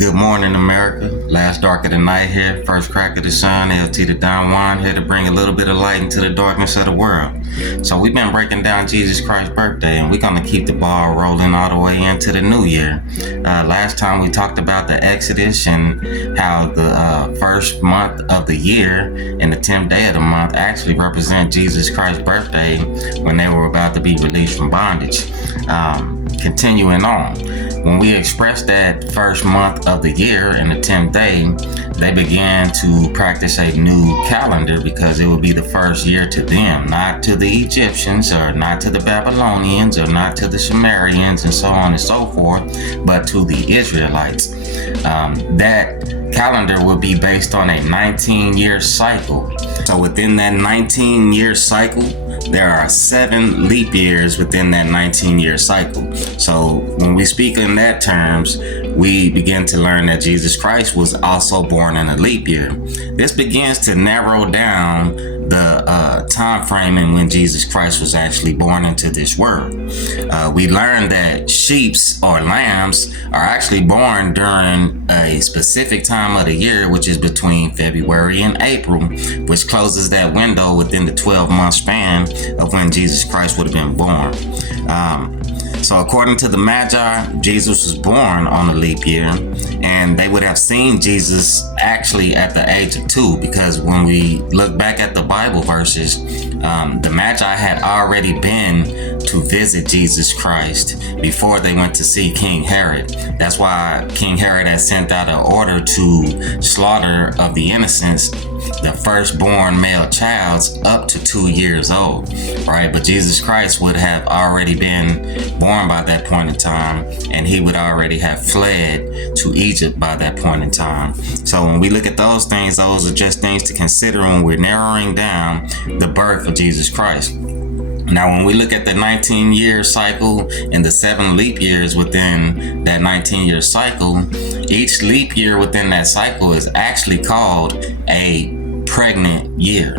Good morning, America. Last dark of the night here, first crack of the sun, LT the Don Juan here to bring a little bit of light into the darkness of the world. So we've been breaking down Jesus Christ's birthday, and we're going to keep the ball rolling all the way into the new year. Last time we talked about the Exodus and how the first month of the year and the 10th day of the month actually represent Jesus Christ's birthday when they were about to be released from bondage. Continuing on, when we expressed that first month of the year and the 10th day, they began to practice a new calendar because it would be the first year to them, not to the Egyptians or not to the Babylonians or not to the Sumerians and so on and so forth, but to the Israelites. That calendar would be based on a 19-year cycle. So within that 19-year cycle, there are 7 leap years within that 19-year cycle. So when we speak in that terms, we begin to learn that Jesus Christ was also born in a leap year. This begins to narrow down the time frame in when Jesus Christ was actually born into this world. We learned that sheeps or lambs are actually born during a specific time of the year, which is between February and April, which closes that window within the 12-month span of when Jesus Christ would have been born. So according to the Magi, Jesus was born on a leap year, and they would have seen Jesus actually at the age of 2, because when we look back at the Bible verses, the Magi had already been to visit Jesus Christ before they went to see King Herod. That's why King Herod had sent out an order to slaughter of the innocents, the firstborn male child up to 2 years old, right? But Jesus Christ would have already been born by that point in time, and he would already have fled to Egypt by that point in time. So when we look at those things, those are just things to consider when we're narrowing down the birth of Jesus Christ. Now, when we look at the 19-year cycle and the 7 leap years within that 19-year cycle, each leap year within that cycle is actually called a pregnant year.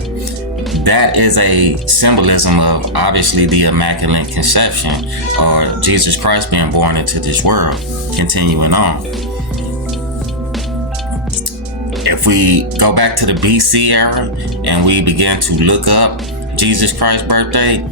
That is a symbolism of obviously the Immaculate Conception, or Jesus Christ being born into this world. Continuing on. If we go back to the BC era and we begin to look up Jesus Christ's birthday,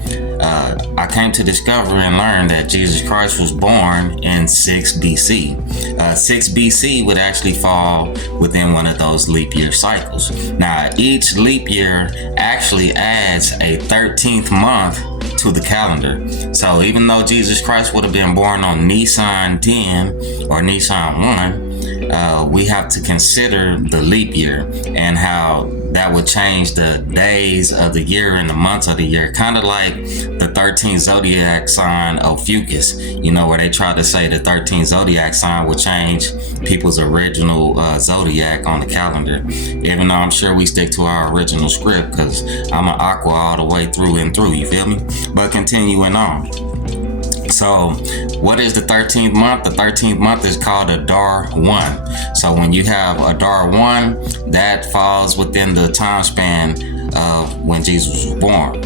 I came to discover and learn that Jesus Christ was born in 6 BC. 6 BC would actually fall within one of those leap year cycles. Now, each leap year actually adds a 13th month to the calendar. So even though Jesus Christ would have been born on Nisan 10 or Nisan 1, we have to consider the leap year and how that would change the days of the year and the months of the year, kind of like the 13th zodiac sign Ophiuchus, where they try to say the 13th zodiac sign would change people's original zodiac on the calendar, even though I'm sure we stick to our original script because I'm an Aqua all the way through and through, you feel me? But continuing on. So what is the 13th month? The 13th month is called Adar 1. So when you have Adar 1, that falls within the time span of when Jesus was born.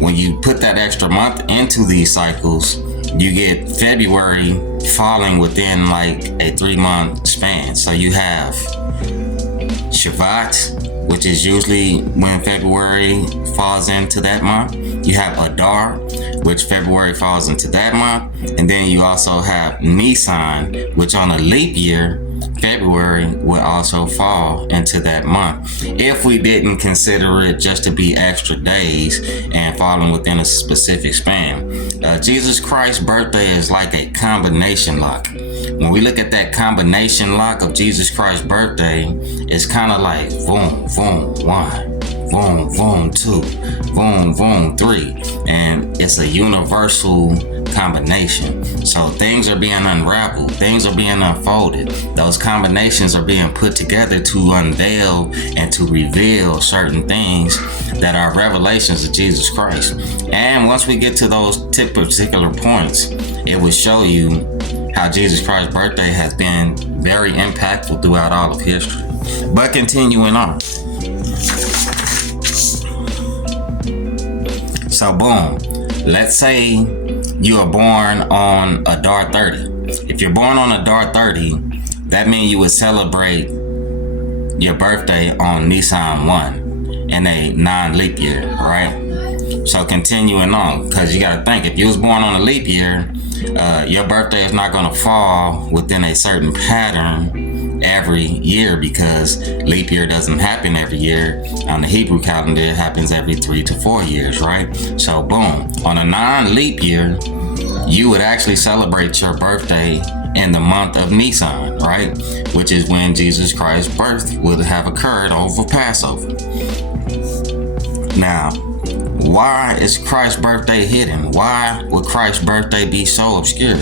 When you put that extra month into these cycles, you get February falling within like a 3-month span. So you have Shavat, which is usually when February falls into that month. You have Adar, which February falls into that month. And then you also have Nisan, which on a leap year, February would also fall into that month if we didn't consider it just to be extra days and falling within a specific span. Jesus Christ's birthday is like a combination lock. When we look at that combination lock of Jesus Christ's birthday, it's kind of like boom, boom, 1, boom, boom, 2, boom, boom, 3, and it's a universal combination. So things are being unraveled, things are being unfolded. Those combinations are being put together to unveil and to reveal certain things that are revelations of Jesus Christ. And once we get to those particular points, it will show you how Jesus Christ's birthday has been very impactful throughout all of history. But continuing on. So boom, let's say you are born on Adar 30. if you're born on a dark 30, that means you would celebrate your birthday on Nisan 1 in a non-leap year, right? So continuing on, because you got to think, if you was born on a leap year, your birthday is not going to fall within a certain pattern every year, because leap year doesn't happen every year. On the Hebrew calendar, it happens every 3 to 4 years, right? So boom, on a non-leap year, you would actually celebrate your birthday in the month of Nisan, right? Which is when Jesus Christ's birth would have occurred over Passover. Now, why is Christ's birthday hidden? Why would Christ's birthday be so obscure?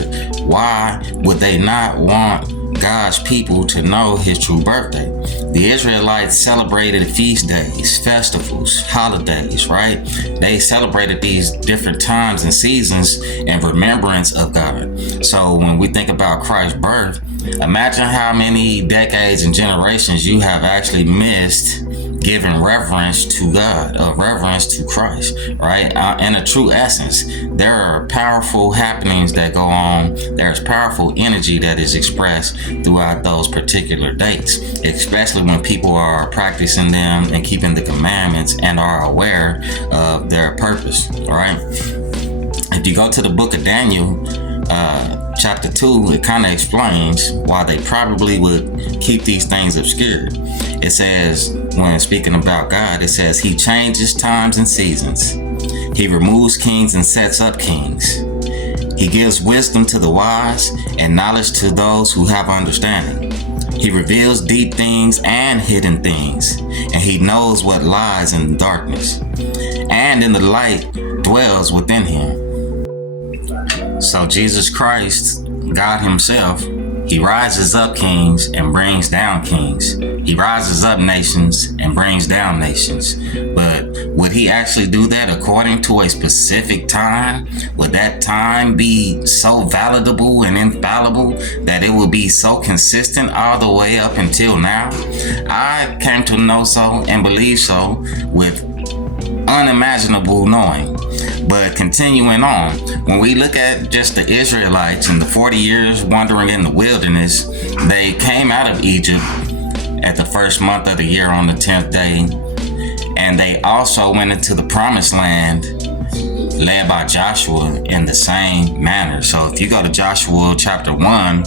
Why would they not want God's people to know his true birthday? The Israelites celebrated feast days, festivals, holidays, right? They celebrated these different times and seasons in remembrance of God. So when we think about Christ's birth, imagine how many decades and generations you have actually missed giving reverence to God, reverence to Christ, right? In a true essence, there are powerful happenings that go on. There's powerful energy that is expressed throughout those particular dates, especially when people are practicing them and keeping the commandments and are aware of their purpose, right? If you go to the book of Daniel, chapter 2, it kind of explains why they probably would keep these things obscure. It says, when speaking about God, it says, he changes times and seasons. He removes kings and sets up kings. He gives wisdom to the wise and knowledge to those who have understanding. He reveals deep things and hidden things, and he knows what lies in the darkness. And in the light dwells within him. So Jesus Christ, God himself, he rises up kings and brings down kings. He rises up nations and brings down nations. But would he actually do that according to a specific time? Would that time be so validable and infallible that it would be so consistent all the way up until now? I came to know so and believe so with unimaginable knowing. But continuing on, when we look at just the Israelites and the 40 years wandering in the wilderness, they came out of Egypt at the first month of the year on the 10th day, and they also went into the promised land led by Joshua in the same manner. So if you go to Joshua chapter 1,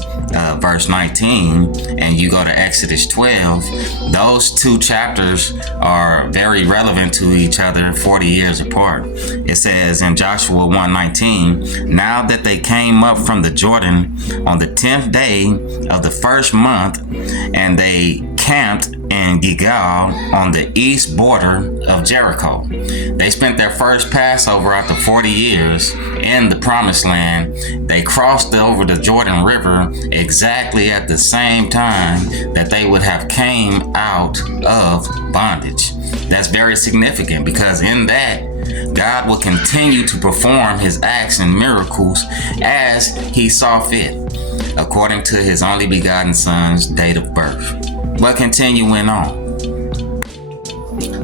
verse 19, and you go to Exodus 12, those two chapters are very relevant to each other 40 years apart. It says in Joshua 1:19, now that they came up from the Jordan on the 10th day of the first month, and they camped in Gilgal on the east border of Jericho. They spent their first Passover after 40 years in the promised land. They crossed over the Jordan River exactly at the same time that they would have came out of bondage. That's very significant, because in that, God will continue to perform his acts and miracles as he saw fit, according to his only begotten son's date of birth. But continuing on.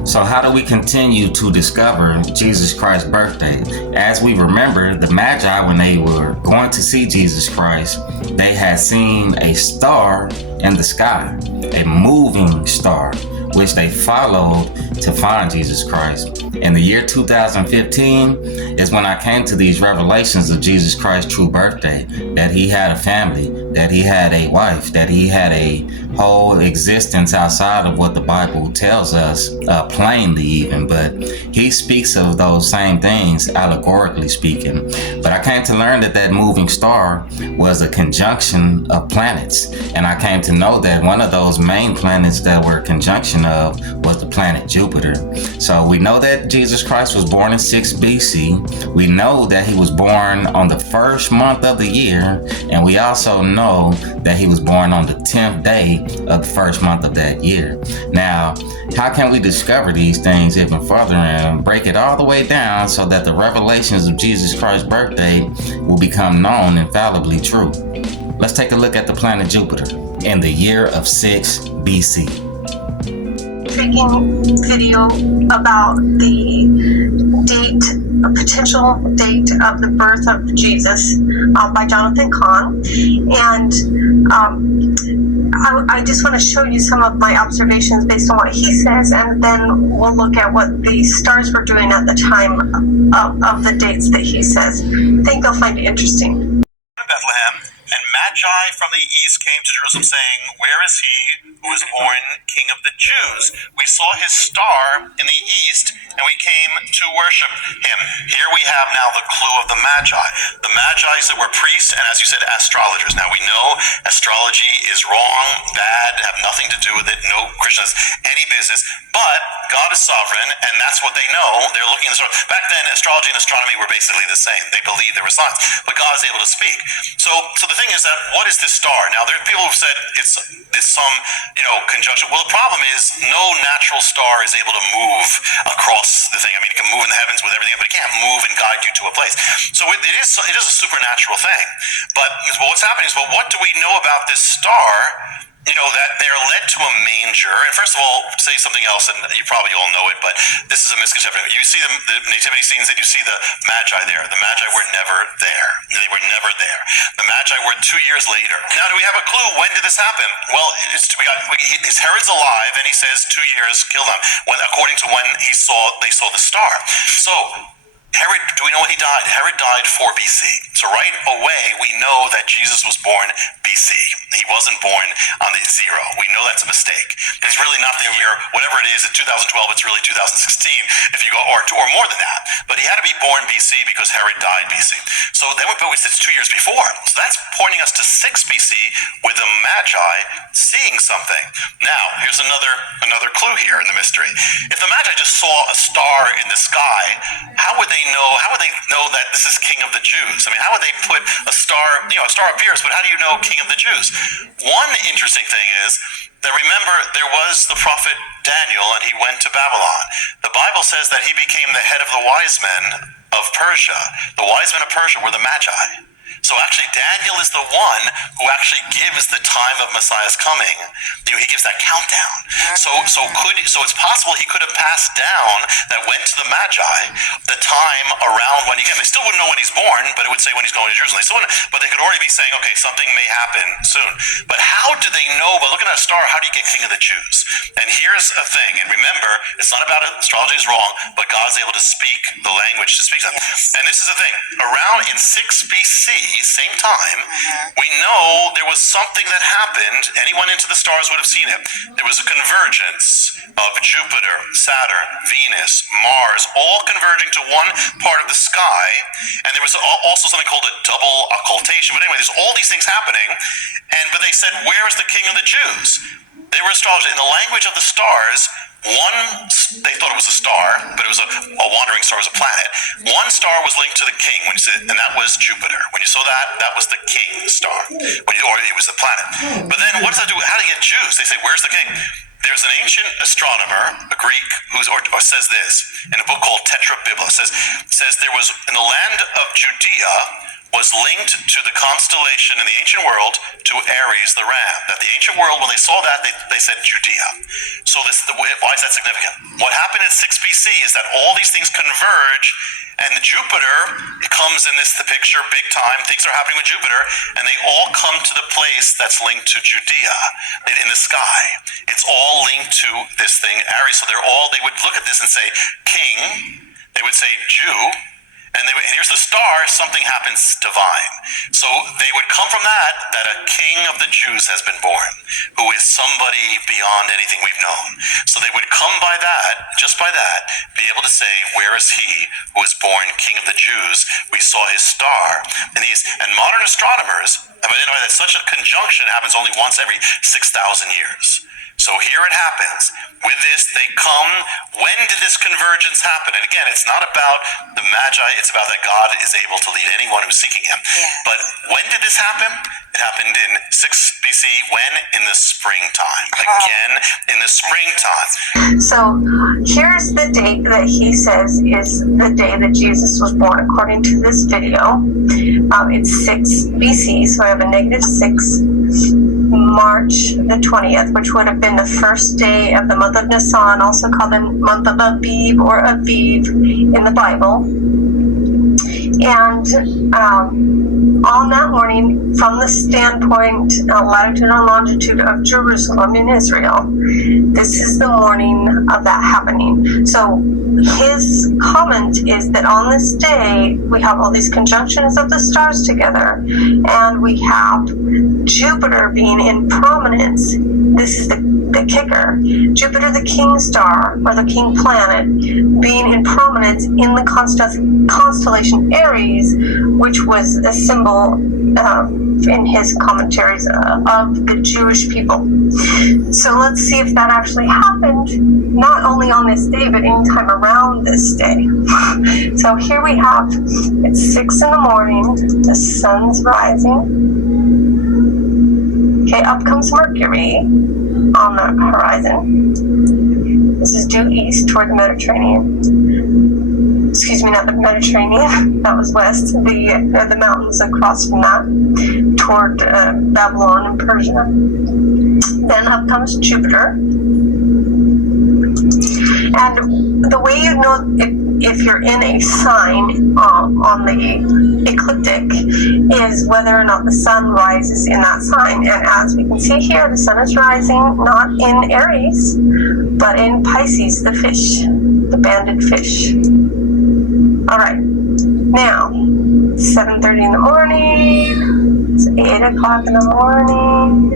So how do we continue to discover Jesus Christ's birthday? As we remember, the Magi, when they were going to see Jesus Christ, they had seen a star in the sky, a moving star, which they followed to find Jesus Christ. In the year 2015 is when I came to these revelations of Jesus Christ's true birthday, that he had a family, that he had a wife, that he had a whole existence outside of what the Bible tells us, plainly even, but he speaks of those same things allegorically speaking. But I came to learn that that moving star was a conjunction of planets, and I came to know that one of those main planets that were a conjunction of was the planet Jupiter. So we know that Jesus Christ was born in 6 BC. We know that he was born on the first month of the year, and we also know that he was born on the 10th day of the first month of that year. Now, how can we discover these things even further and break it all the way down so that the revelations of Jesus Christ's birthday will become known infallibly true? Let's take a look at the planet Jupiter in the year of 6 BC. Making video about the date a potential date of the birth of Jesus by Jonathan Cahn. And I just want to show you some of my observations based on what he says, and then we'll look at what the stars were doing at the time of the dates that he says. I think they'll find it interesting. Bethlehem, and Magi from the east came to Jerusalem, saying, "Where is he who was born King of the Jews? We saw his star in the east, and we came to worship him." Here we have now the clue of the Magi. The Magi that were priests, and as you said, astrologers. Now we know astrology is wrong, bad, have nothing to do with it. No Christian has any business. But God is sovereign, and that's what they know. They're looking at the stars. Back then, astrology and astronomy were basically the same. They believed there were signs, but God is able to speak. So the thing is that, what is this star? Now, there are people who've said it's some, conjunction. Well, the problem is no natural star is able to move across the thing. I mean, it can move in the heavens with everything, but it can't move and guide you to a place. So it is a supernatural thing. But what's happening is, what do we know about this star? That they're led to a manger. And first of all, say something else, and you probably all know it, but this is a misconception. You see the nativity scenes, and you see the Magi there. The Magi were never there. They were never there. The Magi were 2 years later. Now, do we have a clue? When did this happen? Well, Herod's alive, and he says 2 years, kill them, according to when they saw the star. So, Herod, do we know when he died? Herod died 4 BC. So right away, we know that Jesus was born BC. He wasn't born on the 0. We know that's a mistake. It's really not the year, whatever it is, in 2012, it's really 2016, if you go, or more than that. But he had to be born BC because Herod died BC. So then it's 2 years before. So that's pointing us to 6 BC with the Magi seeing something. Now, here's another clue here in the mystery. If the Magi just saw a star in the sky, how would they know that this is King of the Jews? I mean, how would they put a star, a star appears, but how do you know King of the Jews? One interesting thing is that, remember, there was the prophet Daniel, and he went to Babylon. The Bible says that he became the head of the wise men of Persia. The wise men of Persia were the Magi. So actually, Daniel is the one who actually gives the time of Messiah's coming. He gives that countdown. So it's possible he could have passed down that went to the Magi the time around when he came. They still wouldn't know when he's born, but it would say when he's going to Jerusalem. But they could already be saying, okay, something may happen soon. But how do they know? By looking at a star, how do you get King of the Jews? And here's a thing. And remember, it's not about astrology is wrong, but God's able to speak the language to speak to them. And this is the thing. Around in 6 BC, same time, we know there was something that happened. Anyone into the stars would have seen it. There was a convergence of Jupiter, Saturn, Venus, Mars, all converging to one part of the sky. And there was also something called a double occultation. But anyway, there's all these things happening. But they said, where is the King of the Jews? They were astrologers. In the language of the stars, they thought it was a star, but it was a wandering star, it was a planet. One star was linked to the king, and that was Jupiter. When you saw that was the king star, or it was the planet. But then what does that do? How to get Jews? They say, where's the king? There's an ancient astronomer, a Greek, who says this in a book called Tetrabibla. Says there was, in the land of Judea, was linked to the constellation in the ancient world to Aries the ram. That the ancient world, when they saw that, they said Judea. So why is that significant? What happened in 6 BC is that all these things converge, and Jupiter comes in the picture big time. Things are happening with Jupiter, and they all come to the place that's linked to Judea in the sky. It's all linked to this thing, Aries. So they would look at this and say, king. They would say Jew. And here's the star, something happens divine. So they would come from that a king of the Jews has been born, who is somebody beyond anything we've known. So they would come by that, just by that, be able to say, where is he who was born king of the Jews? We saw his star. And modern astronomers have identified that such a conjunction happens only once every 6,000 years. So here it happens. With this, they come. When did this convergence happen? And again, it's not about the Magi. It's about that God is able to lead anyone who's seeking him. Yeah. But when did this happen? It happened in 6 BC. When? In the springtime. Again, in the springtime. So here's the date that he says is the day that Jesus was born, according to this video. It's 6 BC, so I have a -6. March the 20th, which would have been the first day of the month of Nisan, also called the month of Aviv or Aviv in the Bible. And on that morning, from the standpoint, latitude and longitude of Jerusalem in Israel, this is the morning of that happening. So his comment is that on this day, we have all these conjunctions of the stars together, and we have Jupiter being in prominence. This is the kicker. Jupiter, the king star, or the king planet, being in prominence in the constellation Aries, which was a symbol in his commentaries of the Jewish people. So let's see if that actually happened, not only on this day, but anytime around this day. So here we have, it's 6 in the morning, the sun's rising. Okay, up comes Mercury on the horizon. This is due east toward the Mediterranean. Excuse me, not the Mediterranean, that was west. The mountains across from that toward Babylon and Persia. Then up comes Jupiter. And the way you know if you're in a sign on the ecliptic is whether or not the sun rises in that sign. And as we can see here, the sun is rising not in Aries, but in Pisces, the fish, the banded fish. All right, now 7:30 in the morning, it's 8 o'clock in the morning,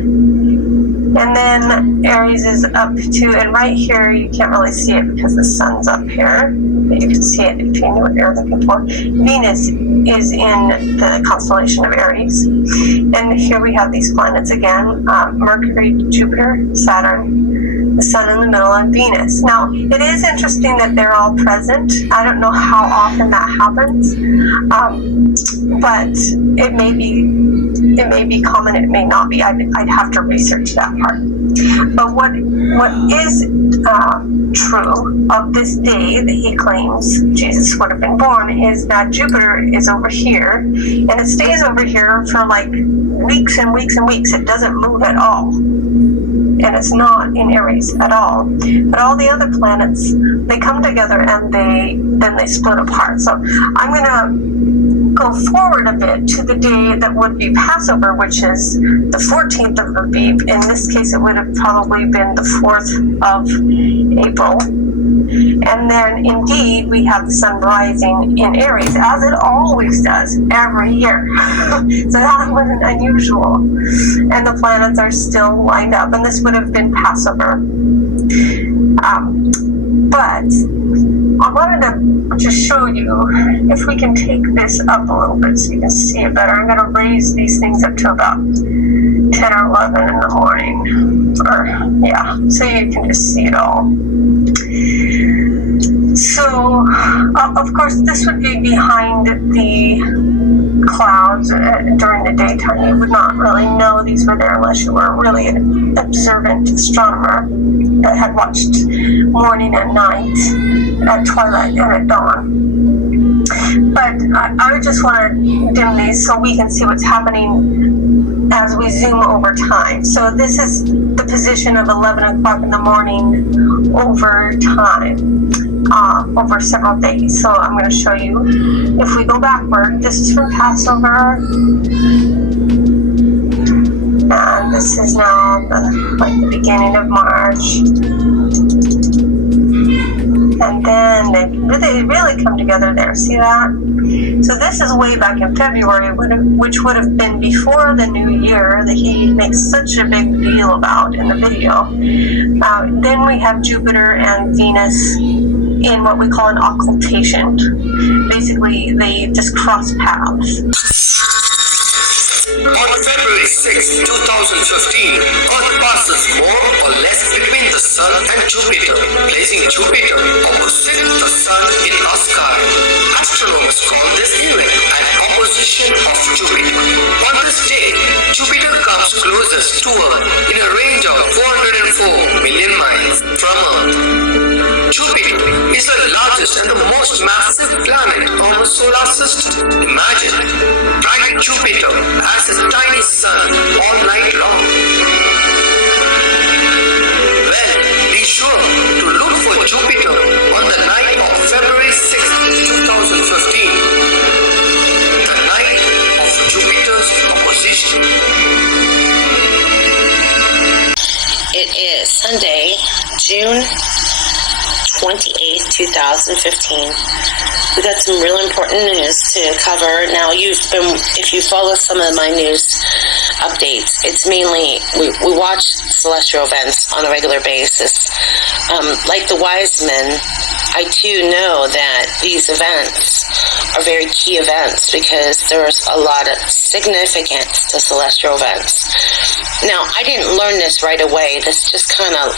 and then Aries is up to, and right here you can't really see it because the sun's up here, but you can see it if you know what you're looking for. Venus is in the constellation of Aries, and here we have these planets again, Mercury, Jupiter, Saturn, the sun in the middle, and Venus. Now, it is interesting that they're all present. I don't know how often that happens, but it may be common, it may not be. I'd have to research that part. But what is true of this day that he claims Jesus would have been born is that Jupiter is over here, and it stays over here for like weeks and weeks and weeks. It doesn't move at all. And it's not in Aries at all. But all the other planets, they come together and then they split apart. So I'm going to go forward a bit to the day that would be Passover, which is the 14th of Aviv. In this case, it would have probably been the 4th of April. And then indeed, we have the sun rising in Aries, as it always does every year. So that wasn't unusual. And the planets are still lined up, and this would have been Passover. But I wanted to just show you, if we can take this up a little bit so you can see it better. I'm going to raise these things up to about 10 or 11 in the morning. So you can just see it all. So, of course, this would be behind the clouds during the daytime. You would not really know these were there unless you were really an observant astronomer that had watched morning and night, at twilight and at dawn. But I just want to dim these so we can see what's happening as we zoom over time. So this is the position of 11 o'clock in the morning over time. Over several days. So I'm going to show you, if we go backward, this is from Passover, and this is now the beginning of March, and then they really come together there. See that? So this is way back in February, which would have been before the new year that he makes such a big deal about in the video. Then we have Jupiter and Venus in what we call an occultation. Basically, they just cross paths. On February 6, 2015, Earth passes more or less between the Sun and Jupiter, placing Jupiter opposite the Sun in our sky. Astronomers call this event an opposition of Jupiter. On this day, Jupiter comes closest to Earth in a range of 404 million miles from Earth. Jupiter is the largest and the most massive planet on the solar system. Imagine bright Jupiter as a tiny sun all night long. Well, be sure to look for Jupiter on the night of February 6, 2015. Sunday, June 28th, 2015. We got some real important news to cover. Now, if you follow some of my news updates, it's mainly, we watch celestial events on a regular basis. Like the wise men, I too know that these events are very key events because there's a lot of significance to celestial events. Now, I didn't learn this right away. This just kind of,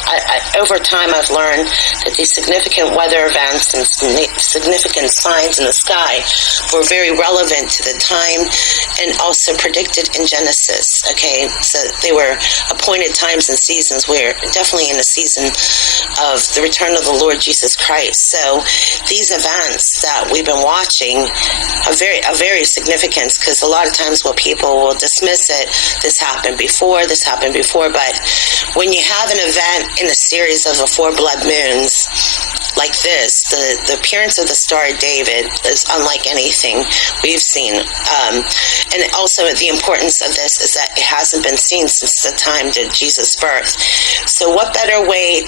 over time I've learned that these significant weather events and significant signs in the sky were very relevant to the time and also predicted in Genesis, okay? So they were appointed times and seasons. We're definitely in the season of the return of the Lord Jesus Christ. So these events that we've been watching are very significant because a lot of times what people will dismiss it, this happened before, but when you have an event in a series of 4 blood moons like this, the appearance of the Star of David is unlike anything we've seen. And also the importance of this is that it hasn't been seen since the time of Jesus' birth. So what better way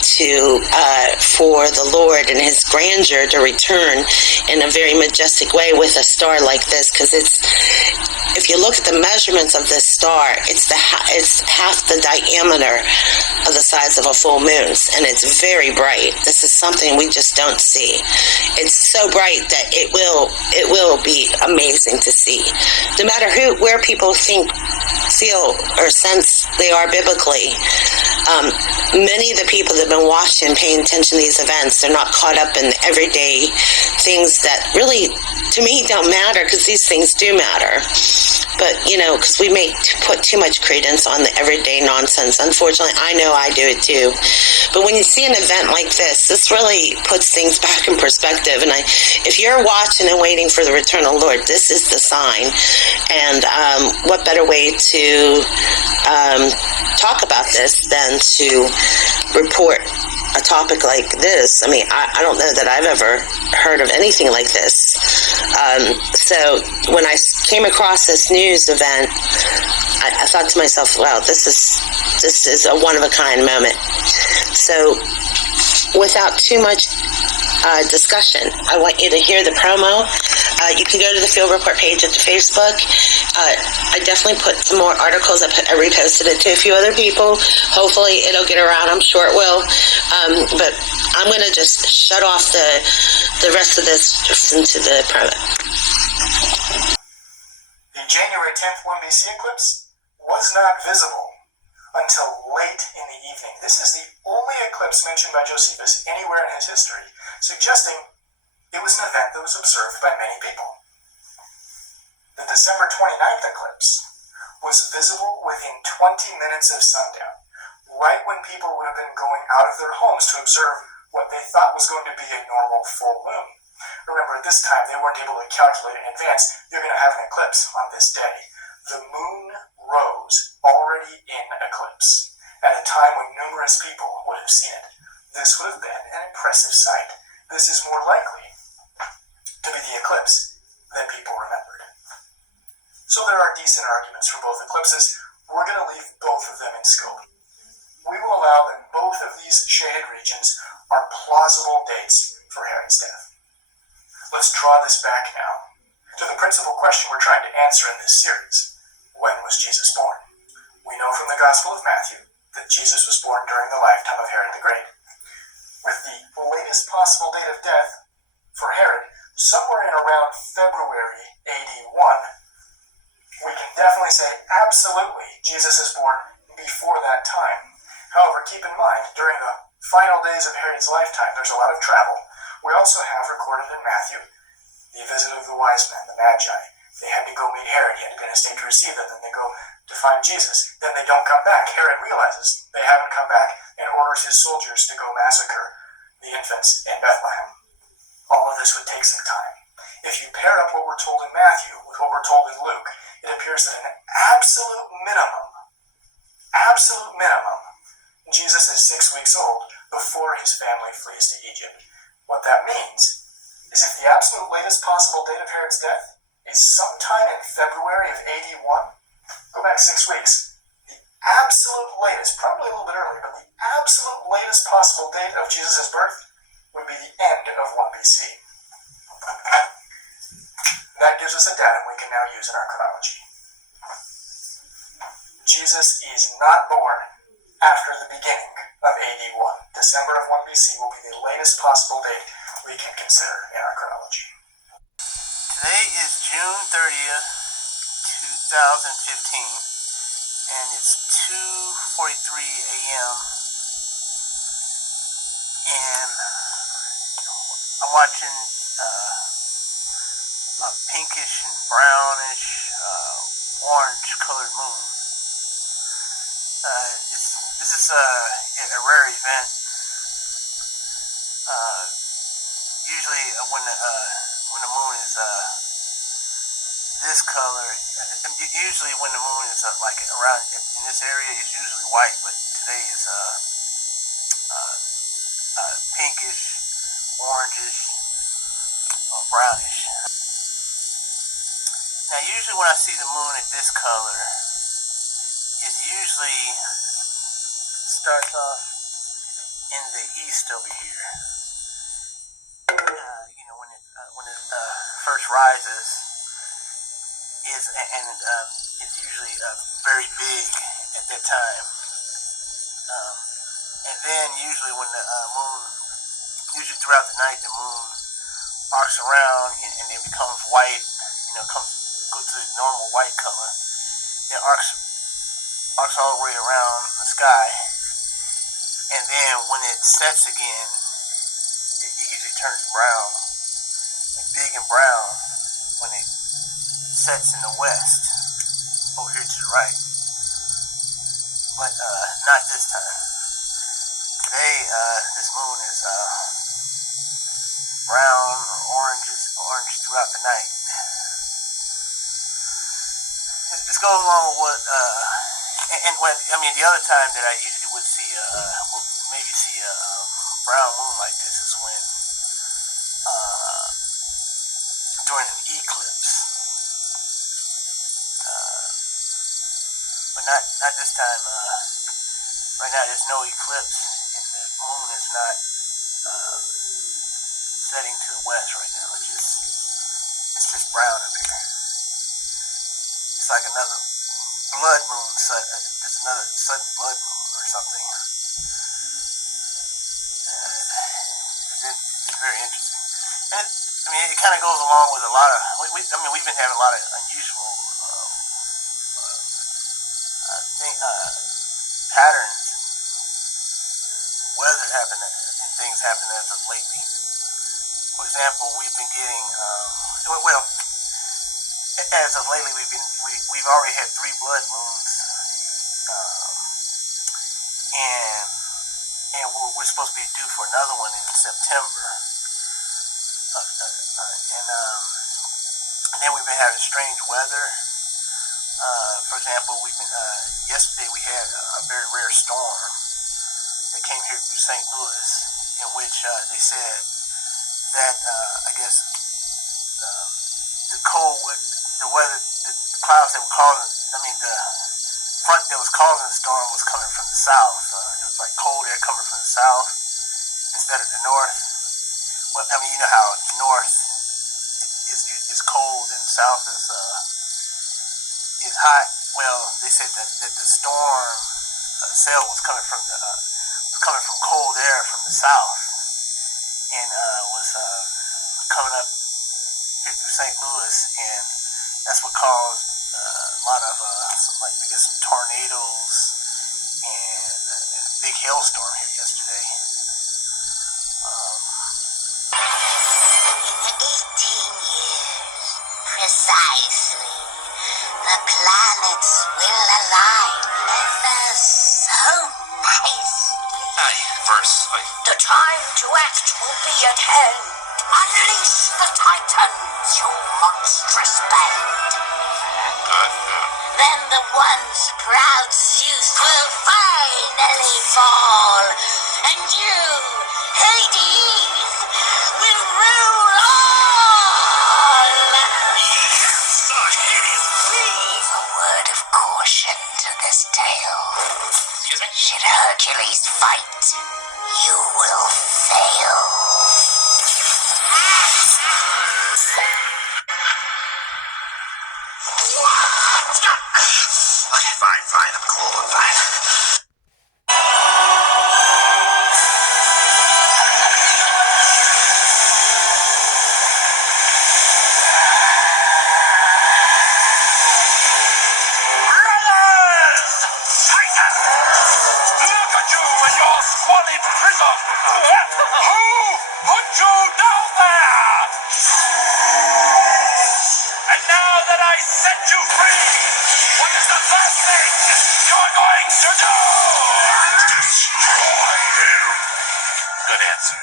for the Lord and his grandeur to return in a very majestic way with a star like this? Because if you look at the measurements of this star, it's half the diameter of the size of a full moon, and it's very bright. This is something we just don't see. It's so bright that it will be amazing to see. No matter where people think, feel, or sense they are biblically, many of the people that have been watching, paying attention to these events, they're not caught up in everyday things that really, to me, don't matter, because these things do matter. But, because we may put too much credence on the everyday nonsense. Unfortunately, I know I do it too. But when you see an event like this really puts things back in perspective. And if you're watching and waiting for the return of the Lord, this is the sign. And what better way to talk about this than to report a topic like this? I mean, I don't know that I've ever heard of anything like this. So when I came across this news event, I thought to myself, wow, this is a one-of-a-kind moment. So without too much discussion, I want you to hear the promo. You can go to the Field Report page at the Facebook. I definitely put some more articles. I reposted it to a few other people. Hopefully it'll get around. I'm sure it will. But I'm going to just shut off the rest of this, listen to the promo. The January 10th 1 BC eclipse was not visible until late in the evening. This is the only eclipse mentioned by Josephus anywhere in his history, suggesting it was an event that was observed by many people. The December 29th eclipse was visible within 20 minutes of sundown, right when people would have been going out of their homes to observe what they thought was going to be a normal full moon. Remember, at this time, they weren't able to calculate in advance, you're going to have an eclipse on this day. The moon rose already in eclipse, at a time when numerous people would have seen it. This would have been an impressive sight. This is more likely to be the eclipse than people remembered. So there are decent arguments for both eclipses. We're going to leave both of them in scope. We will allow that both of these shaded regions are plausible dates for Herod's death. Let's draw this back now to the principal question we're trying to answer in this series. When was Jesus born? We know from the Gospel of Matthew that Jesus was born during the lifetime of Herod the Great. With the latest possible date of death for Herod somewhere in around February AD 1, we can definitely say absolutely Jesus is born before that time. However, keep in mind, during the final days of Herod's lifetime, there's a lot of travel. We also have recorded in Matthew the visit of the wise men, the Magi. They had to go meet Herod. He had to be in a state to receive them. Then they go to find Jesus. Then they don't come back. Herod realizes they haven't come back and orders his soldiers to go massacre the infants in Bethlehem. All of this would take some time. If you pair up what we're told in Matthew with what we're told in Luke, it appears that an absolute minimum, Jesus is 6 weeks old before his family flees to Egypt. What that means is if the absolute latest possible date of Herod's death is sometime in February of AD 1, go back 6 weeks. The absolute latest, probably a little bit earlier, but the absolute latest possible date of Jesus' birth would be the end of 1 BC. That gives us a datum we can now use in our chronology. Jesus is not born after the beginning of AD 1. December of 1 BC will be the latest possible date we can consider in our chronology. Today is June 30th, 2015, and it's 2:43 a.m. and I'm watching a pinkish and brownish, orange-colored moon. This is a rare event. Usually, when the moon is this color, usually when the moon is like around in this area, it's usually white, but today is pinkish, orangish, brownish. Now, usually when I see the moon at this color, it usually starts off in the east over here. When it first rises, it's usually very big at that time. And then usually when the moon, usually throughout the night, the moon arcs around and then becomes white. Goes to the normal white color. Then arcs all the way around the sky. And then when it sets again, it usually turns brown, like big and brown, when it sets in the west, over here to the right. But not this time. Today, this moon is brown or orange throughout the night. This goes along with what, the other time that I usually would see, maybe see a brown moon like this is when, during an eclipse. But not this time. Right now there's no eclipse and the moon is not setting to the west right now. It's just brown up here. It's like another blood moon. It's another sudden blood moon or something. It's very interesting. And it kind of goes along with a lot of. We've been having a lot of unusual patterns and weather and things happening as of lately. For example, we've been getting as of lately we've already had 3 blood moons, and we're supposed to be due for another one in September, and then we've been having strange weather. For example, yesterday we had a very rare storm that came here through St. Louis, in which they said that I guess the weather, the clouds that were causing, the front that was causing the storm was coming from the south. It was like cold air coming from the south instead of the north. Well, you know how north is cold and south is hot. Well, they said that the storm cell was coming from cold air from the south, and was coming up here through St. Louis, and that's what caused a lot of some tornadoes and a big hailstorm here yesterday. In 18 years, precisely, the planets will align ever so nicely. Aye, verse. The time to act will be at hand. Unleash the Titans, you monstrous band. Good. Then the once proud Zeus will finally fall, and you, Hades, will rule all. Yes, the hideous rules. A word of caution to this tale. Should Hercules fight, you will fail. Okay, fine. I'm cool. I'm fine. Brothers! Titan! Look at you in your squalid prison! Who put you down there? And now that I set you free, what is the first thing you're going to do? Destroy him! Good answer.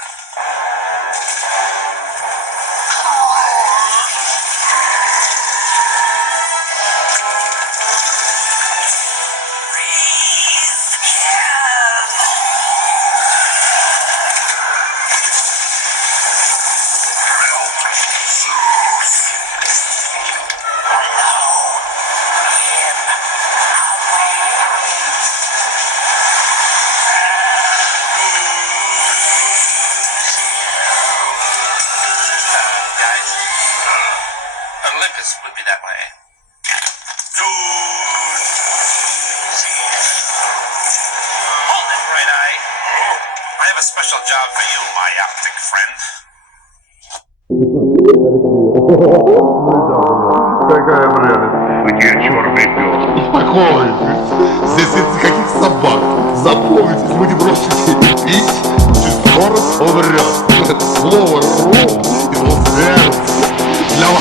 Guys, Olympus would be that way. Hold it, Bright Eye. I have a special job for you, my optic friend. Какая прелесть. Где черный пес? Успокойтесь. Здесь нет никаких собак. Запомните, если вы не бросите пить, очень скоро умрет. Слово «ру» его смерть. Для вас